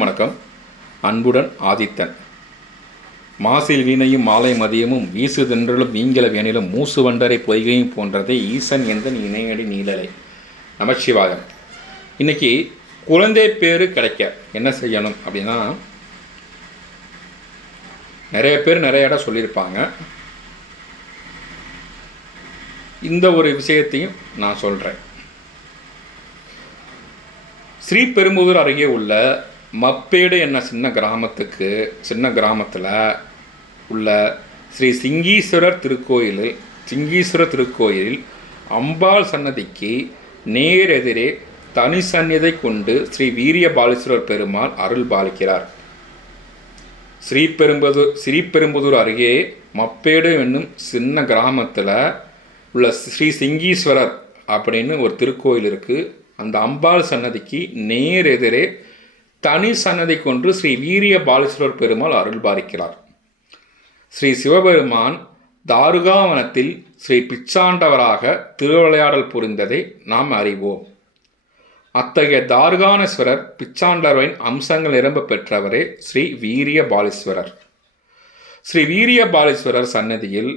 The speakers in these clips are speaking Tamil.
வணக்கம். அன்புடன் ஆதித்தன். மாசில் வீணையும் மாலை மதியமும் வீசு தென்றலும் வீங்கல வேணிலும் மூசு வண்டரை பொய்கையும் போன்றதே ஈசன் எந்தன் இணையடி நீழலை. நமச்சிவாயம். இன்னைக்கு குழந்தை பேரு கிடைக்க என்ன செய்யணும் அப்படின்னா, நிறைய பேர் நிறைய இடம் சொல்லியிருப்பாங்க. இந்த ஒரு விஷயத்தையும் நான் சொல்கிறேன். ஸ்ரீபெரும்புதூர் அருகே உள்ள மப்பேடு என்ன சின்ன கிராமத்தில் உள்ள ஸ்ரீ சிங்கீஸ்வரர் திருக்கோயிலில் அம்பாள் சன்னதிக்கு நேரெதிரே தனி சந்நிதை கொண்டு ஸ்ரீ வீரியபாலீஸ்வரர் பெருமாள் அருள் பாலிக்கிறார். ஸ்ரீபெரும்புதூர் அருகே மப்பேடு என்னும் சின்ன கிராமத்தில் உள்ள ஸ்ரீ சிங்கீஸ்வரர் அப்படின்னு ஒரு திருக்கோயில் இருக்குது. அந்த அம்பாள் சன்னதிக்கு நேரெதிரே தனி சன்னதி கொண்டு ஸ்ரீ வீரியபாலீஸ்வரர் பெருமாள் அருள் பாலிக்கிறார். ஸ்ரீ சிவபெருமான் தாருகாவனத்தில் ஸ்ரீ பிச்சாண்டவராக திருவிளையாடல் புரிந்ததை நாம் அறிவோம். அத்தகைய தாருகானேஸ்வரர் பிச்சாண்டவரின் அம்சங்கள் நிரம்ப பெற்றவரே ஸ்ரீ வீரியபாலீஸ்வரர். ஸ்ரீ வீரியபாலீஸ்வரர் சன்னதியில்,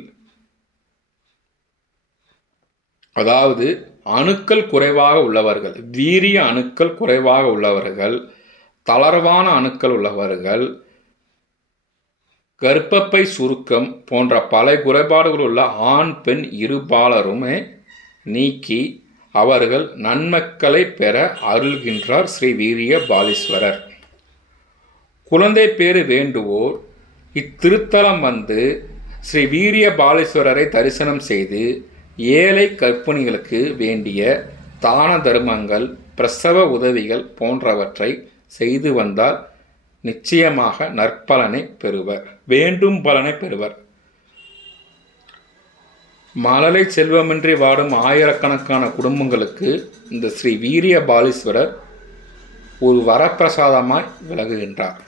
அதாவது அணுக்கள் குறைவாக உள்ளவர்கள், வீரிய அணுக்கள் குறைவாக உள்ளவர்கள், தளர்வான அணுக்கள் உள்ளவர்கள், கர்ப்பப்பை சுருக்கம் போன்ற பல குறைபாடுகள் உள்ள ஆண் பெண் இருபாலருமே நீக்கி அவர்கள் நன்மக்களை பெற அருள்கின்றார் ஸ்ரீ வீரியபாலீஸ்வரர். குழந்தை பேறு வேண்டுவோர் இத்திருத்தலம் வந்து ஸ்ரீ வீரியபாலீஸ்வரரை தரிசனம் செய்து ஏழை கர்ப்பிணிகளுக்கு வேண்டிய தான தர்மங்கள், பிரசவ உதவிகள் போன்றவற்றை செய்து வந்தால் நிச்சயமாக நற்பலனை பெறுவர், வேண்டும் பலனை பெறுவர். மழலை செல்வமின்றி வாடும் ஆயிரக்கணக்கான குடும்பங்களுக்கு இந்த ஸ்ரீ வீரியபாலீஸ்வரர் ஒரு வரப்பிரசாதமாய் விலகுகின்றார்.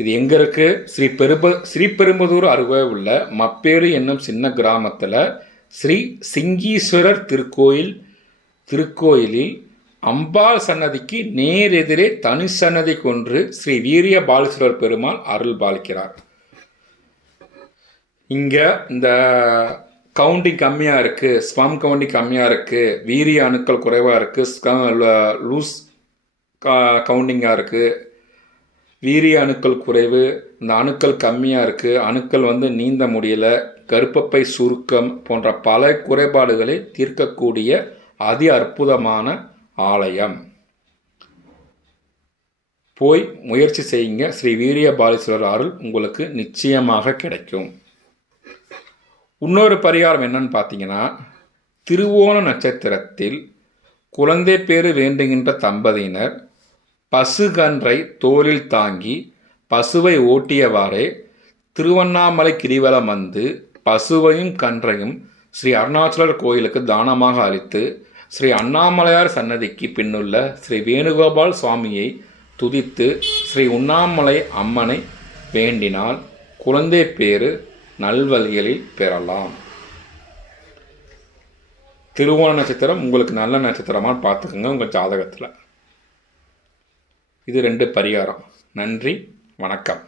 இது எங்கே இருக்கு? ஸ்ரீபெரும்புதூர் அருகே உள்ள மப்பேடு என்னும் சின்ன கிராமத்தில் ஸ்ரீ சிங்கீஸ்வரர் திருக்கோயிலில் அம்பாள் சன்னதிக்கு நேரெதிரே தனி சன்னதி கொன்று ஸ்ரீ வீரியபாலீஸ்வரர் பெருமாள் அருள் பாலிக்கிறார். இங்கே இந்த கவுண்டிங் கம்மியாக இருக்குது, ஸ்பம் கவுண்டிங் கம்மியாக இருக்குது, வீரிய அணுக்கள் குறைவாக இருக்குது, லூஸ் கவுண்டிங்காக இருக்குது, வீரிய அணுக்கள் குறைவு, இந்த அணுக்கள் கம்மியாக இருக்குது, அணுக்கள் நீந்த முடியலை, கர்ப்பப்பை சுருக்கம் போன்ற பல குறைபாடுகளை தீர்க்கக்கூடிய அதி அற்புதமான ஆலயம். போய் முயற்சி செய்யுங்க. ஸ்ரீ வீரியபாலீஸ்வரர் அருள் உங்களுக்கு நிச்சயமாக கிடைக்கும். இன்னொரு பரிகாரம் என்னன்னு பார்த்தீங்கன்னா, திருவோண நட்சத்திரத்தில் குழந்தை பேறு வேண்டுகின்ற தம்பதியினர் பசுகன்றை தோளில் தாங்கி பசுவை ஓட்டியவாறே திருவண்ணாமலை கிரிவலம் வந்து பசுவையும் கன்றையும் ஸ்ரீ அருணாச்சலர் கோயிலுக்கு தானமாக அளித்து ஸ்ரீ அண்ணாமலையார் சன்னதிக்கு பின்னுள்ள ஸ்ரீ வேணுகோபால் சுவாமியை துதித்து ஸ்ரீ உண்ணாமலை அம்மனை வேண்டினால் குழந்தை பேறு நல்வழிகளில் பெறலாம். திருவோண நட்சத்திரம் உங்களுக்கு நல்ல நட்சத்திரமாக பார்த்துக்கோங்க உங்கள் ஜாதகத்தில். இது 2 பரிகாரம். நன்றி, வணக்கம்.